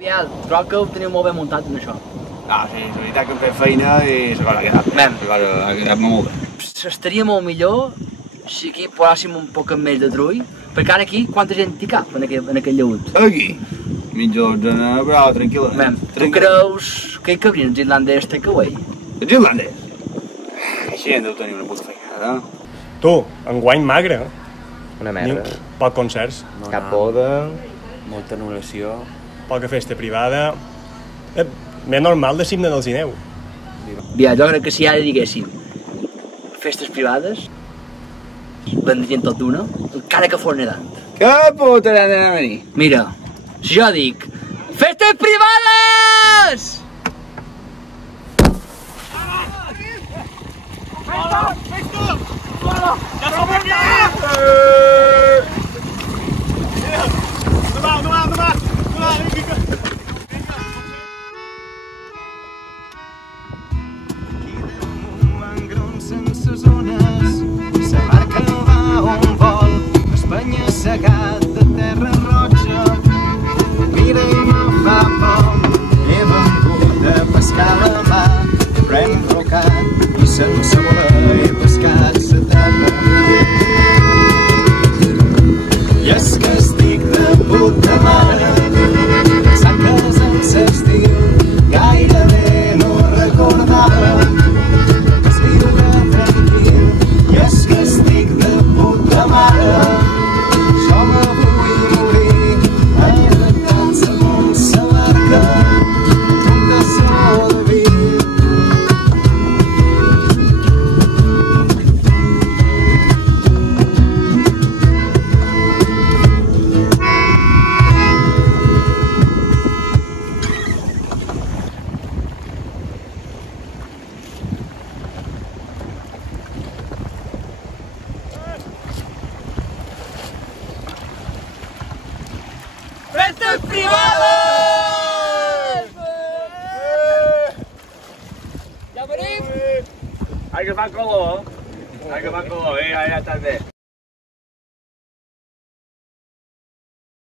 Biel, trobo que ho teniu molt ben muntat en això. Ah, sí, la veritat que hem fet feina i la cosa ha quedat bé. La cosa ha quedat molt bé. Estaria molt millor si aquí posàssim un poc més de trull, perquè ara aquí quanta gent hi cap en aquest llaüt? Aquí? Mitja dotzena, però tranquil·lament. Tu creus que hi cabrien els irlandès takeaway? Els irlandès? Així hem de tenir una puta feina, eh? Tu, enguany magre. Una merda. Poc concerts. Cap boda, molta anul·lació. Poca festa privada. Més normal de Cigne del Gineu. Biel, jo crec que si ara diguéssim festes privades, vendrien tot d'una, encara que fos nedant. Que puta anem a venir? Mira, si jo dic festes privades! Sense zones, la barca va on vol, Espanya segat de terra roja. Mira i no fa por, he vengut a pescar a la mà, rem rocat i sense voler he pescat la terra. I és que estic de puta mare, pensant que en l'estiu gairebé no recordava. ¡Festes privadas! ¡Ya venimos! Hay que fa color, ja està bé.